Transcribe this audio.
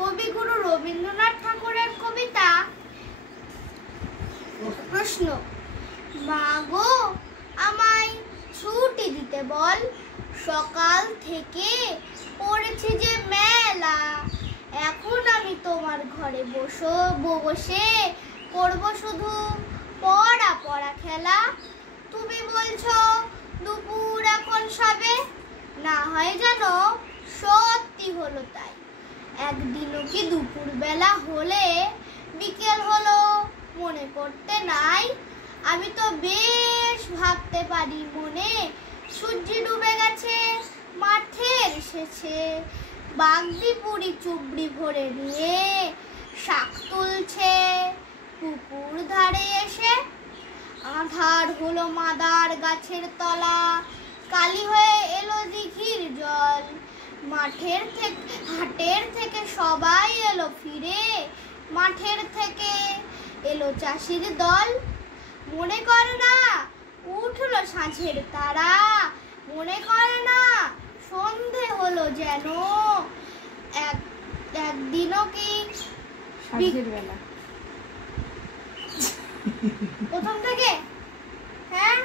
কবিগুরু রবীন্দ্রনাথ ঠাকুরের কবিতা। প্রশ্ন, মা গো আমায় ছুটি দিতে বল, সকাল থেকে পড়েছে যে মেলা, এখন আমি তোমার ঘরে বসে করব শুধু পড়া পড়া খেলা। তুমি বলছো দুপুর এখন সবে, না হয় জানো সত্যি হলো তাই। একদিনও কি দুপুর বেলা হলে বিকেল হলো মনে করতে নাই? আমি তো বেশ ভাবতে পারি মনে, সূর্য ডুবে গেছে মাঠের এসেছে, বাগদি পুরি চুবড়ি ভরে নিয়ে শাক তুলছে পুকুর ধারে এসে। আঁধার হলো মাদার গাছের তলা, কালি হয়ে এলো দিঘির জল, হাটের থেকে সবাই এলো ফিরে, মাঠের থেকে এলো চাষির দল। মনে করে না উঠলো সাঁঝের তারা, মনে করে না সন্ধে হলো যেন, একদিনও কি সাঁঝের বেলা প্রথম থেকে? হ্যাঁ।